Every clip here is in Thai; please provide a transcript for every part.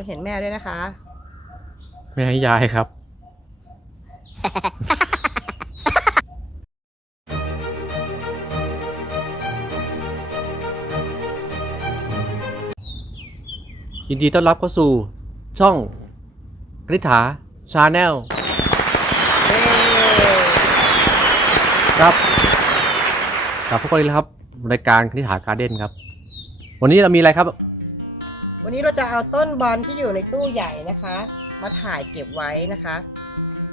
ต้องเห็นแม่ด้วยนะคะไม่ให้ยายครับยินดีต้อนรับเข้าสู่ช่องกริฐาชาแนลครับกลับพบกันอีกแล้วครับรายการคณิฐาการเด้นครับ วันนี้เรามีอะไรครับ วันนี้เราจะเอาต้นบอลที่อยู่ในตู้ใหญ่นะคะ มาถ่ายเก็บไว้นะคะ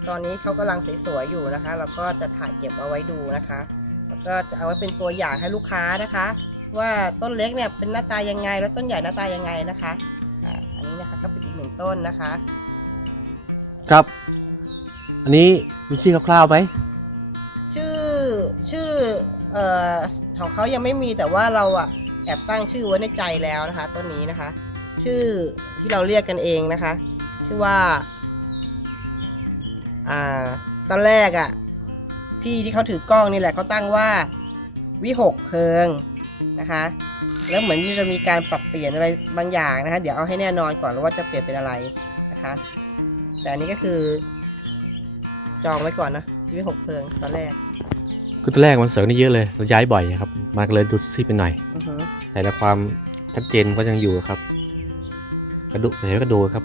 ตอนนี้เขากำลังสวยๆอยู่นะคะ เราก็จะถ่ายเก็บเอาไว้ดูนะคะ แล้วก็จะเอาไว้เป็นตัวอย่างให้ลูกค้านะคะ ว่าต้นเล็กเนี่ยเป็นหน้าตายังไง แล้วต้นใหญ่หน้าตายังไงนะคะอ่าอันนี้นะคะก็เป็นอีกหนึ่งต้นนะคะ ครับ อันนี้มีชื่อคร่าวๆไหมชื่อชื่อเอ่อของเขายังไม่มีแต่ว่าเราอะแอบตั้งชื่อไว้ในใจแล้วนะคะต้นนี้นะคะ ชื่อที่เราเรียกกันเองนะคะ ชื่อว่าอ่าตอนแรกอะพี่ที่เขาถือกล้องนี่แหละเขาตั้งว่าวิหกเพลิงนะคะแล้วเหมือนจะมีการปรับเปลี่ยนอะไรบางอย่างนะคะ เดี๋ยวเอาให้แน่นอนก่อนว่าจะเปลี่ยนเป็นอะไรนะคะ แต่อันนี้ก็คือ จองไว้ก่อนนะวิหกเพลิงตอนแรกคือตอนแรกมันเสริมนี่เยอะเลยเราย้ายบ่อยครับมันก็เลยดูซีดไปหน่อยอือฮึแต่ละความชัดเจนก็ยังอยู่ครับ กระดูกเห็นกระดูกครับ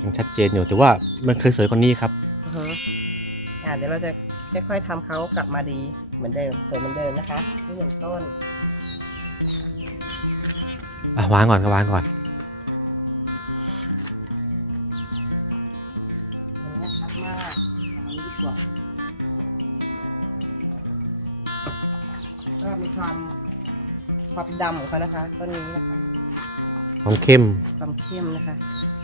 ยังชัดเจนอยู่แต่ว่ามันเคยสวยกว่านี้ครับอือฮึอ่าเดี๋ยวเราจะค่อยๆทำเขากลับมาดีเหมือนเดิมสวยเหมือนเดิมนะคะนี่เหมือนต้น อะวางก่อนก็วางก่อน อันนี้ชัดมากเอานี้ดีกว่าก็มีความความดำของเขานะคะ ต้นนี้นะคะ ความเข้มความเข้มนะคะ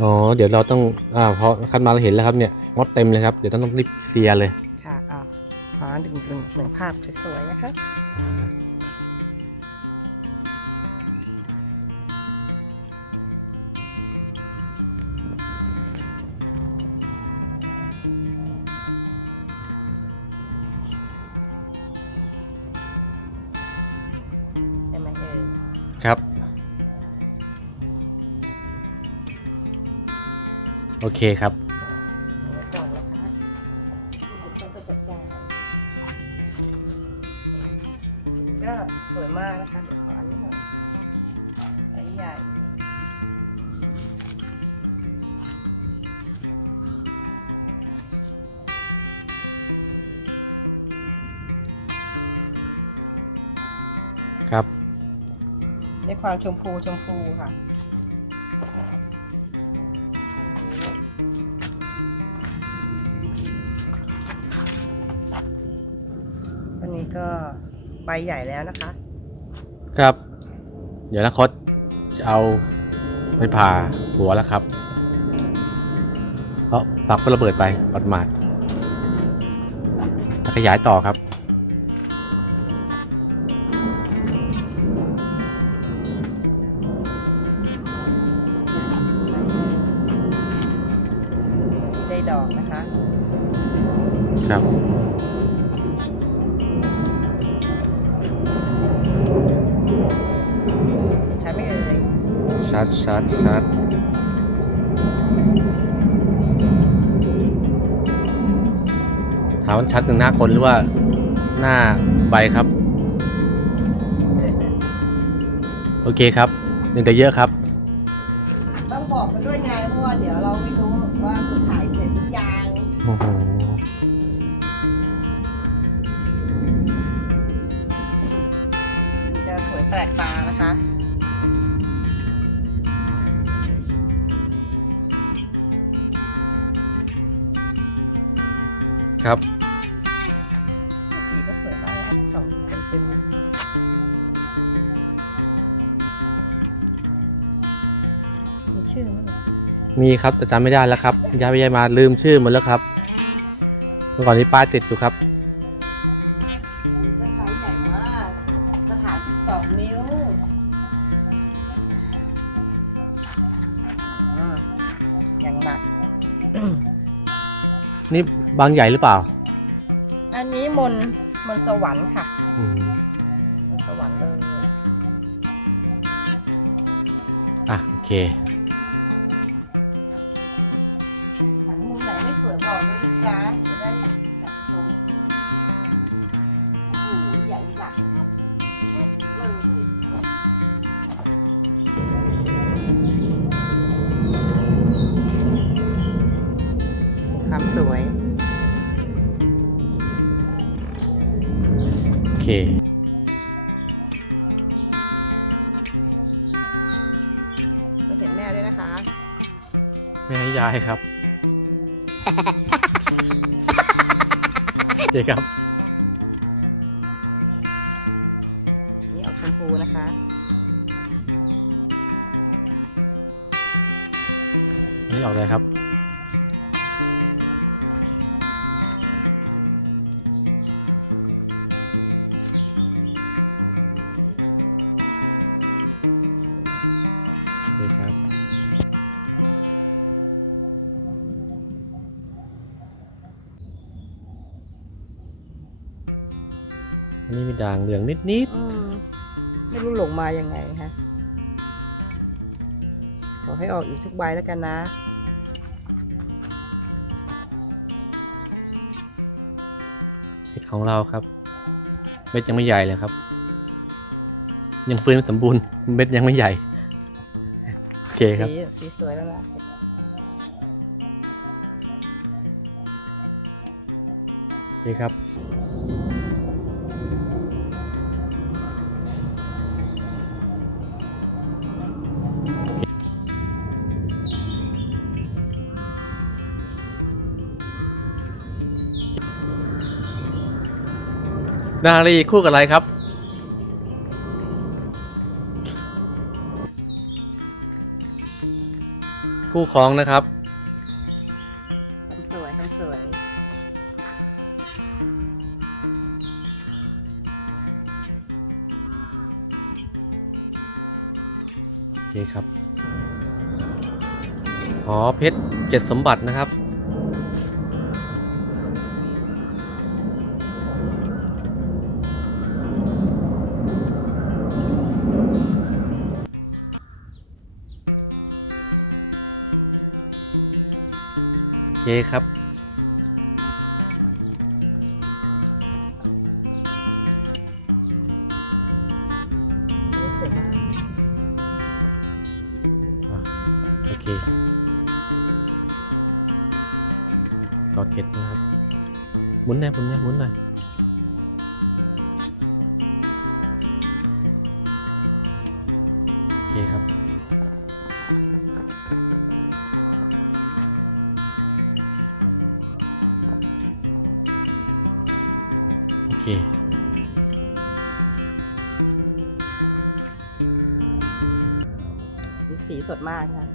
อ๋อเดี๋ยวเราต้องอ่าพอคัดมาเราเห็นแล้วครับเนี่ยงดเต็มเลยครับเดี๋ยวต้องต้องรีบเคลียร์เลยค่ะอ่าขอหนึ่งหนึ่งหนึ่งภาพสวยๆนะคะอ่าใช่ไหมเอ่ยครับ โอเคครับเอาไว้ก่อนนะคะต้องไปจัดการก็สวยมากนะคะ เดี๋ยวขออันนี้หน่อยอันนี้ใหญ่ ครับ ได้ความชมพูชมพูค่ะ ก็ใบใหญ่แล้วนะคะ ครับ เดี๋ยวนะคตจะเอาไปผ่าหัวแล้วครับเพราะฝักก็ระเบิดไปปัดหมาดแล้วขยายต่อครับ ได้ดอกนะคะ ครับ ดชัดชัดถามว่าชัดหนึ่งหน้าคนหรือว่าหน้าใบครับ โอเคครับหนึ่งแต่เยอะครับ ต้องบอกกันด้วยไงเพราะว่าเดี๋ยวเราไม่รู้ว่าสุดถ่ายเสร็จหรือยังโอ้โหจะสวยแปลกตานะคะ ครับ สีก็สวยมากนะสองเต็มเต็มมีชื่อไหมเนี่ยมีครับแต่จำไม่ได้แล้วครับย้ายไปย้ายมาลืมชื่อหมดแล้วครับ เมื่อก่อนนี้ป้ายติดอยู่ครับ ก็ไซส์ใหญ่มากกระถาง12 นิ้วอ่าอย่างหนัก นี่บางใหญ่หรือเปล่า อันนี้มนมนสวรรค์ค่ะมนสวรรค์เลยอะโอเค หันมุมไหนไม่สวยบอกด้วยจ้า ไม่ให้ยายครับโอเคครับ นี่ออกชมพูนะคะอันนี้ออกเลยครับ อันนี้มีด่างเหลืองนิดอืมไม่รู้หลงมายังไงฮะ ขอให้ออกอีกทุกใบแล้วกันนะ ๆเห็ดของเราครับ เม็ดยังไม่ใหญ่เลยครับ ยังฟื้นไม่สมบูรณ์ เม็ดยังไม่ใหญ่ โอเคครับ สีสีสวยแล้วนะโอเคครับ นารีคู่กับอะไรครับ คู่ครองนะครับทำสวยทำสวยโอเคครับอ๋อเพชรเจ็ดสมบัตินะครับ เคครับนี่สวยมากอะโอเคกอดเก็ดนะครับ หมุนหน่อยหมุนหน่อยหมุนหน่อยโอเคครับ เคมีสีสดมากค่ะ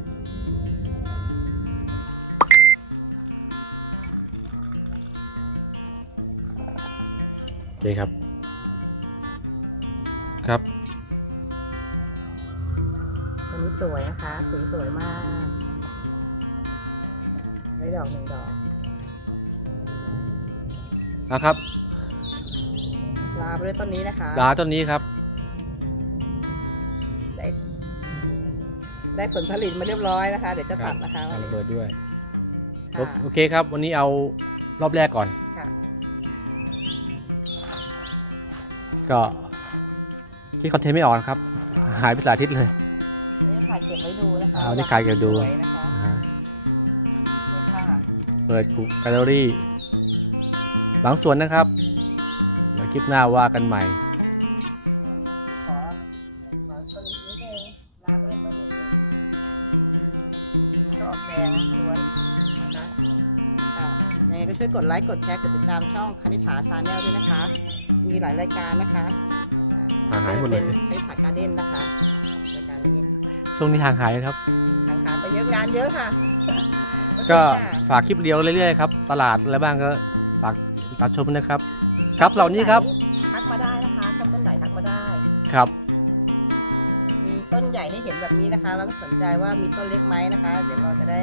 โอเคครับ ครับตัวนี้สวยนะคะ สีสวยมากได้ดอกหนึ่งดอกนะครับ ลาไปด้วยต้นนี้นะคะดาต้นนี้ครับ ได้ได้ผลผลิตมาเรียบร้อยนะคะ เดี๋ยวจะตัดนะคะวันทำระนี้เบิดด้วย ค่ะโอเคครับ วันนี้เอารอบแรกก่อน ค่ะ ก็คิดคอนเทนต์ไม่ออกนะครับ หายไปหลายอาทิตย์เลย นี่ถ่ายเก็บไว้ดูนะคะเอานี่ถ่ายเก็บดู สวยนะคะอ่านี่ค่ะเปิดคุกแกลเลอรี่ หลังสวนนะครับ เดี๋ยวคลิปหน้าว่ากันใหม่ ขอขอต้นนี้นิดนึงลาไปด้วยต้นนี้ก็ออกแดงล้วนนะคะค่ะยังไงก็ช่วยกดไลค์ กดแชร์ กดติดตามช่องคณิษฐาชาแนลด้วยนะคะ มีหลายรายการนะคะหาหายหมดเลยเป็นคณิษฐาการ์เด้นนะคะรายการนี้ช่วงนี้ห่างหายนะครับห่างหายไปเยอะงานเยอะค่ะโอเคก็ค่ะ ฝากคลิปเดียวเรื่อยๆครับ ตลาดอะไรบ้างก็ฝากติดตามชมนะครับ ครับเหล่านี้ครับทักมาได้นะคะชอบต้นไหนทักมาได้ ครับ มีต้นใหญ่ให้เห็นแบบนี้นะคะ แล้วก็สนใจว่ามีต้นเล็กไหมนะคะ เดี๋ยวเราจะได้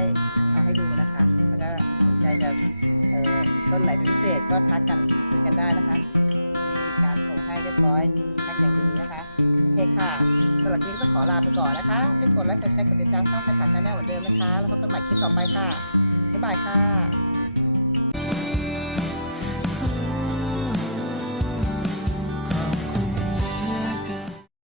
เอาให้ดูนะคะ แล้วก็สนใจจะเอ่อต้นไหนเป็นพิเศษก็ทักกันคุยกันได้นะคะ มีการส่งให้เรียบร้อยแพ็คอย่างดีนะคะโอเคค่ะสำหรับคลิปนี้ก็ขอลาไปก่อนนะคะช่วยกดไลค์กดแชร์กดติดตามช่องคันถาชาแนลเหมือนเดิมนะคะ แล้วพบกันใหม่คลิปต่อไปค่ะบ๊ายบายค่ะ